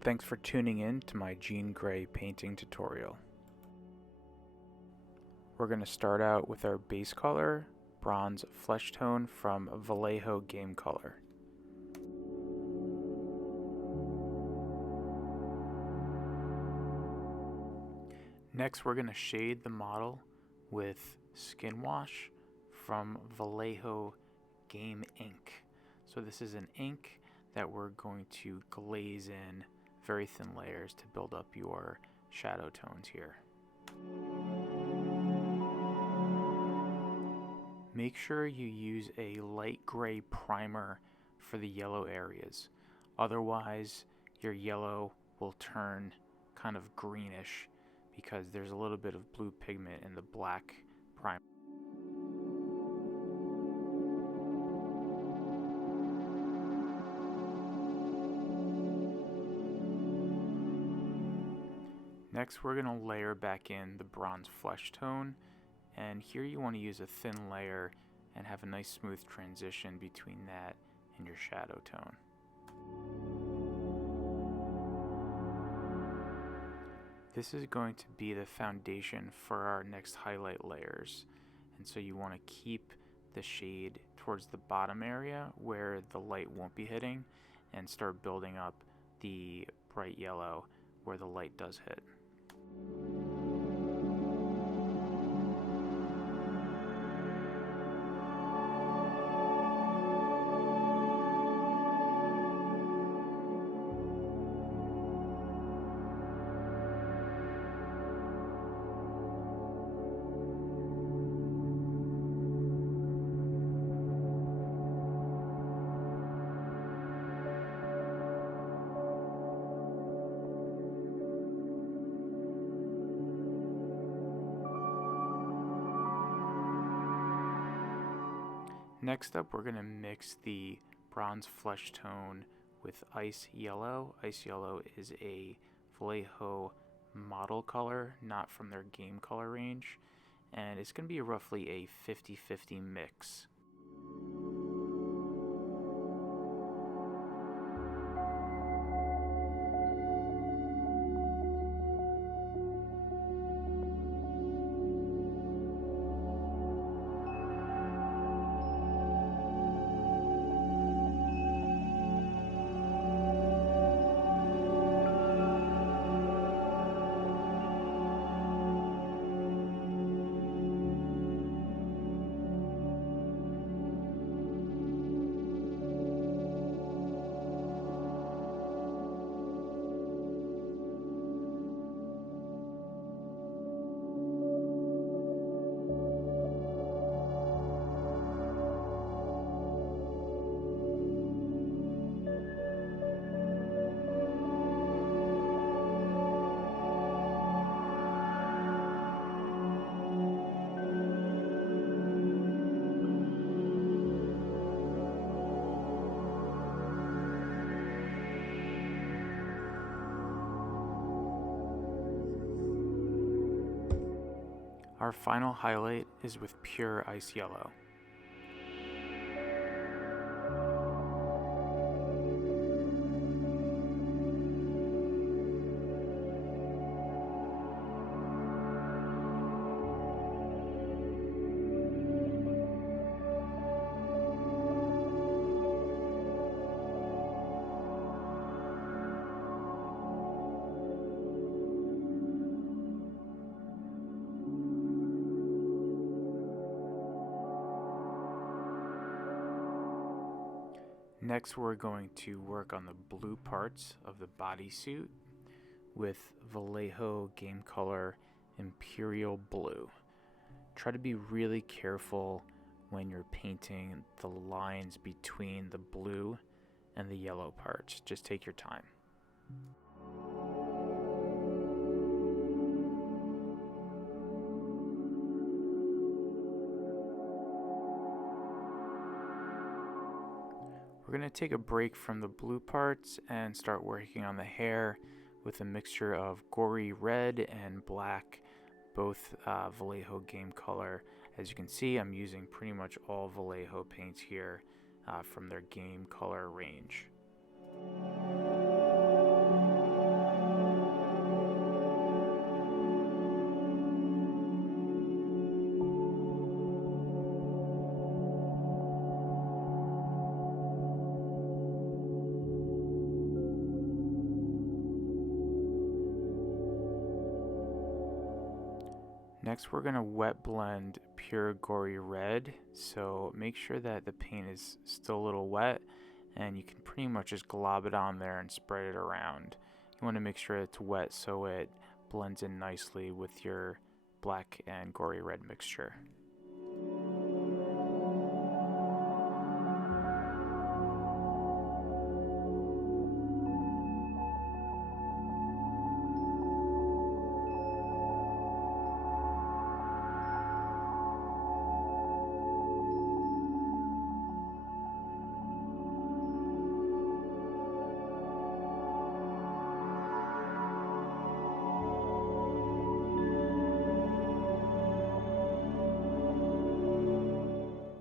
Thanks for tuning in to my Jean Grey painting tutorial. We're going to start out with our base color, Bronze Fleshtone from Vallejo Game Color. Next we're going to shade the model with Skin Wash from Vallejo Game Ink. So this is an ink that we're going to glaze in very thin layers to build up your shadow tones here. Make sure you use a light gray primer for the yellow areas. Otherwise, your yellow will turn kind of greenish because there's a little bit of blue pigment in the black primer. Next, we're going to layer back in the bronze flesh tone, and here you want to use a thin layer and have a nice smooth transition between that and your shadow tone. This is going to be the foundation for our next highlight layers, and so you want to keep the shade towards the bottom area where the light won't be hitting and start building up the bright yellow where the light does hit. Next up, we're going to mix the bronze flesh tone with Ice Yellow. Ice Yellow is a Vallejo model color, not from their game color range, and it's going to be roughly a 50-50 mix. Our final highlight is with pure Ice Yellow. Next, we're going to work on the blue parts of the bodysuit with Vallejo Game Color Imperial Blue. Try to be really careful when you're painting the lines between the blue and the yellow parts. Just take your time. We're going to take a break from the blue parts and start working on the hair with a mixture of Gory Red and Black, both Vallejo Game Color. As you can see, I'm using pretty much all Vallejo paints here from their Game Color range. Next we're going to wet blend pure Gory Red, so make sure that the paint is still a little wet and you can pretty much just glob it on there and spread it around. You want to make sure it's wet so it blends in nicely with your black and Gory Red mixture.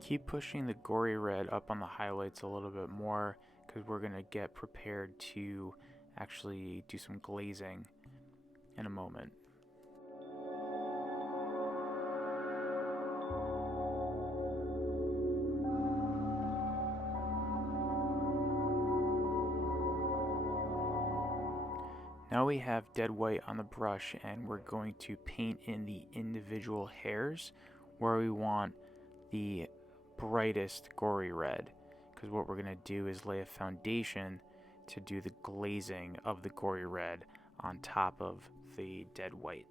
Keep pushing the Gory Red up on the highlights a little bit more because we're going to get prepared to actually do some glazing in a moment. Now we have dead white on the brush and we're going to paint in the individual hairs where we want the brightest Gory Red, because what we're going to do is lay a foundation to do the glazing of the Gory Red on top of the dead white.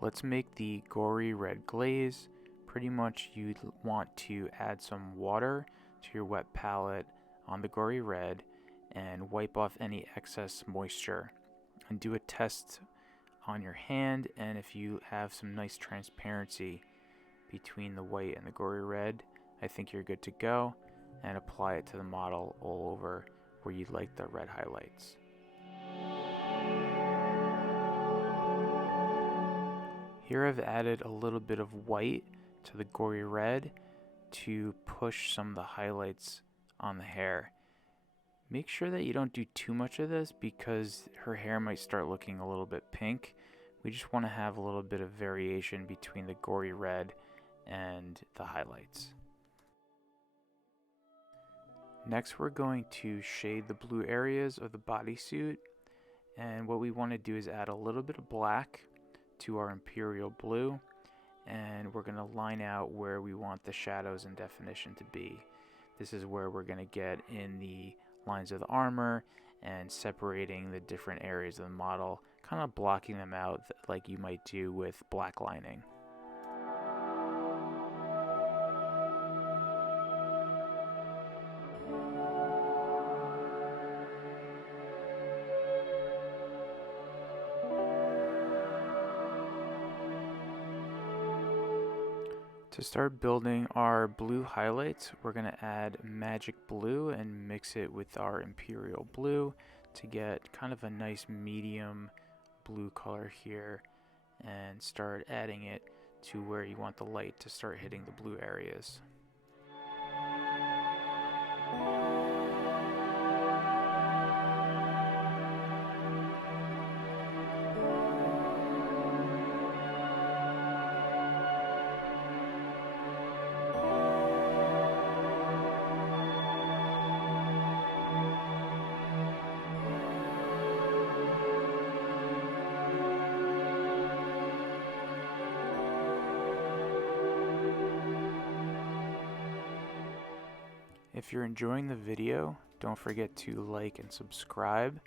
Let's make the Gory Red glaze. Pretty much you'd want to add some water to your wet palette on the Gory Red and wipe off any excess moisture. And do a test on your hand, and if you have some nice transparency between the white and the Gory Red, I think you're good to go, and apply it to the model all over where you'd like the red highlights. Here I've added a little bit of white to the Gory Red to push some of the highlights on the hair. Make sure that you don't do too much of this because her hair might start looking a little bit pink. We just want to have a little bit of variation between the Gory Red and the highlights. Next we're going to shade the blue areas of the bodysuit, and what we want to do is add a little bit of black to our Imperial Blue, and we're going to line out where we want the shadows and definition to be. This is where we're going to get in the lines of the armor and separating the different areas of the model, kind of blocking them out like you might do with black lining. To start building our blue highlights, we're going to add Magic Blue and mix it with our Imperial Blue to get kind of a nice medium blue color here, and start adding it to where you want the light to start hitting the blue areas. If you're enjoying the video, don't forget to like and subscribe.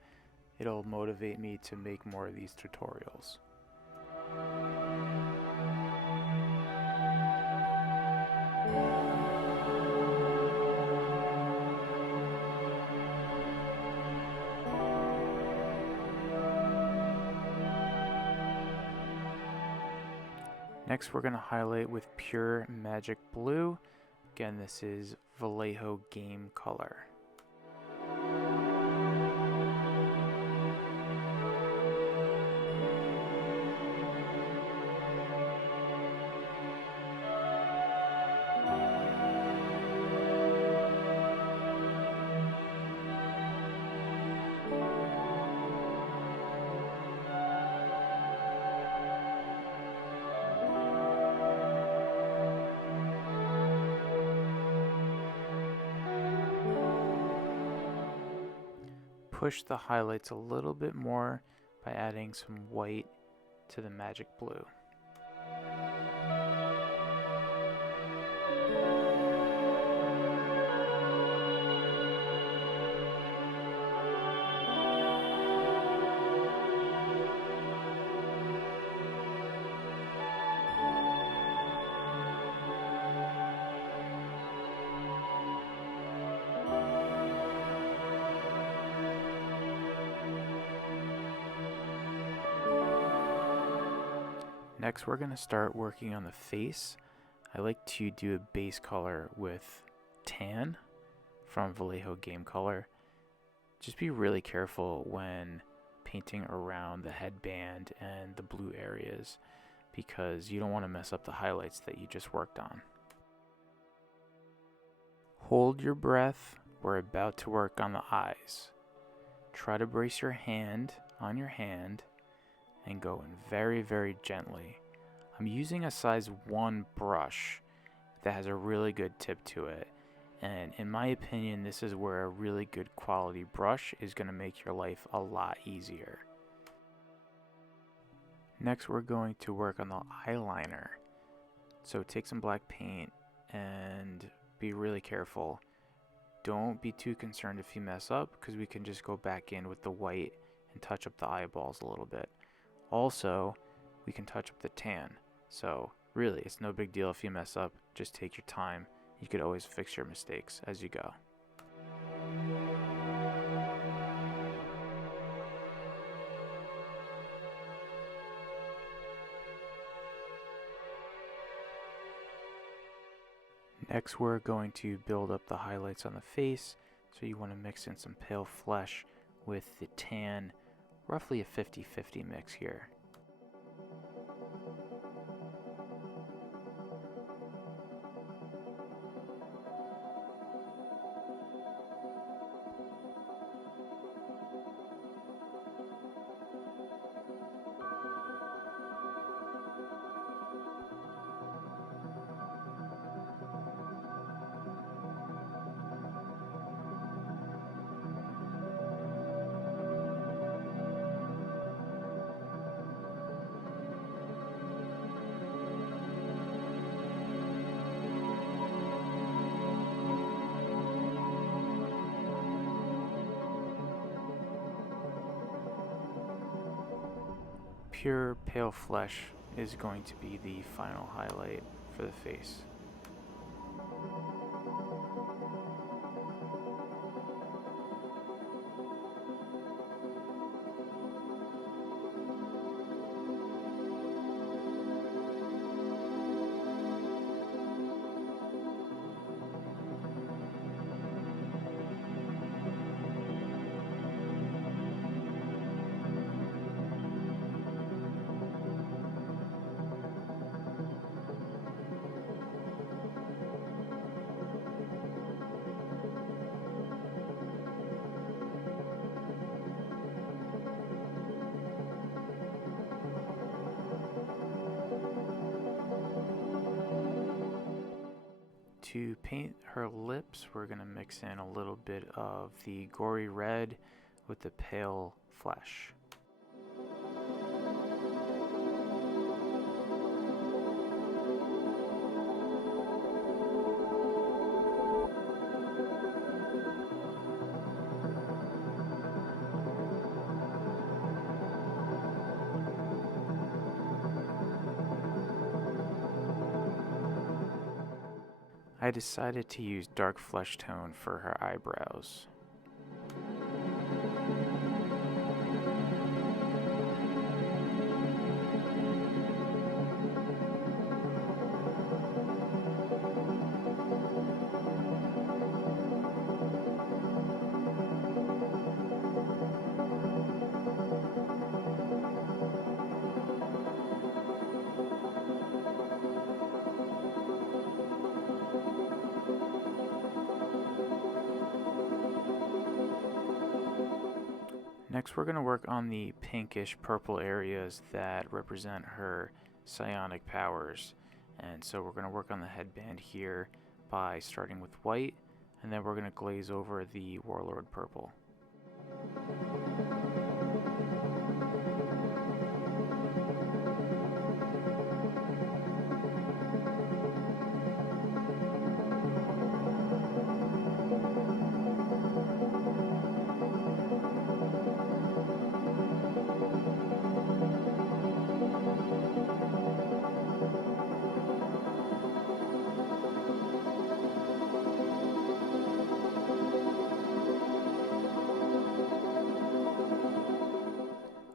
It'll motivate me to make more of these tutorials. Next, we're going to highlight with pure Magic Blue. Again, this is Vallejo Game Color. push the highlights a little bit more by adding some white to the magic blue. Next, we're going to start working on the face. I like to do a base color with tan from Vallejo Game Color. Just be really careful when painting around the headband and the blue areas because you don't want to mess up the highlights that you just worked on. Hold your breath. We're about to work on the eyes. Try to brace your hand on your hand and go in very, very gently. I'm using a size 1 brush that has a really good tip to it. And in my opinion, this is where a really good quality brush is going to make your life a lot easier. Next, we're going to work on the eyeliner. So take some black paint and be really careful. Don't be too concerned if you mess up because we can just go back in with the white and touch up the eyeballs a little bit. Also, we can touch up the tan. So really, it's no big deal if you mess up. Just take your time. You could always fix your mistakes as you go. Next, we're going to build up the highlights on the face. So you want to mix in some pale flesh with the tan. Roughly a 50-50 mix here. Pure pale flesh is going to be the final highlight for the face. To paint her lips, we're going to mix in a little bit of the Gory Red with the pale flesh. I decided to use dark Fleshtone for her eyebrows. Next, we're going to work on the pinkish purple areas that represent her psionic powers. And so we're going to work on the headband here by starting with white, and then we're going to glaze over the Warlord Purple.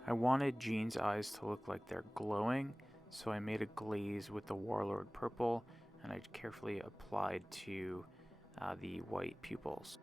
I wanted Jean's eyes to look like they're glowing, so I made a glaze with the Warlord Purple, and I carefully applied to the white pupils.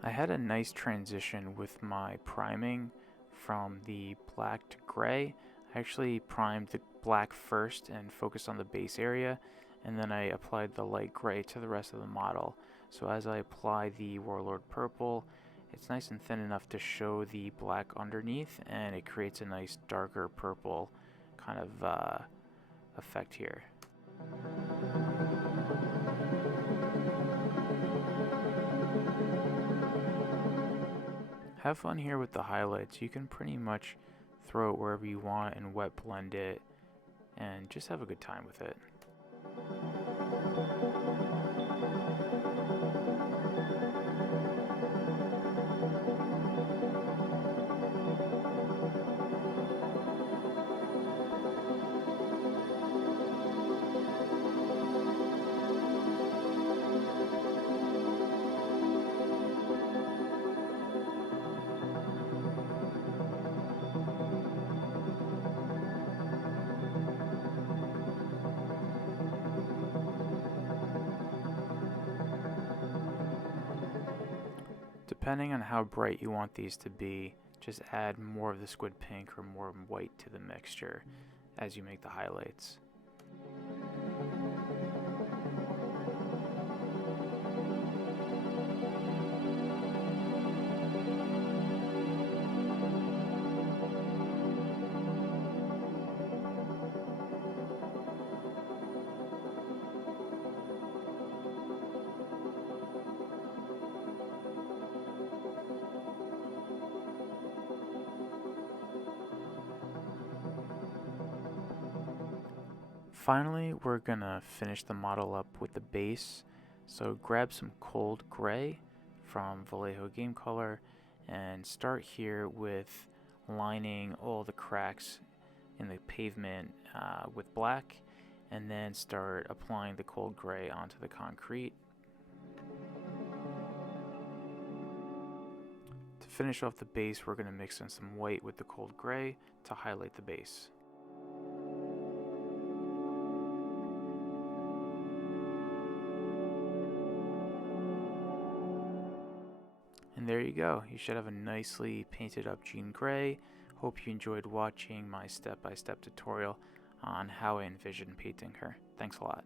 I had a nice transition with my priming from the black to gray. I actually primed the black first and focused on the base area, and then I applied the light gray to the rest of the model. So as I apply the Warlord Purple, it's nice and thin enough to show the black underneath, and it creates a nice darker purple kind of effect here. Have fun here with the highlights. You can pretty much throw it wherever you want and wet blend it and just have a good time with it. Depending on how bright you want these to be, just add more of the Squid Pink or more white to the mixture as you make the highlights. Finally, we're gonna finish the model up with the base. So grab some cold gray from Vallejo Game Color and start here with lining all the cracks in the pavement with black, and then start applying the cold gray onto the concrete. To finish off the base, we're gonna mix in some white with the cold gray to highlight the base. And there you go. You should have a nicely painted up Jean Grey. Hope you enjoyed watching my step-by-step tutorial on how I envision painting her. Thanks a lot.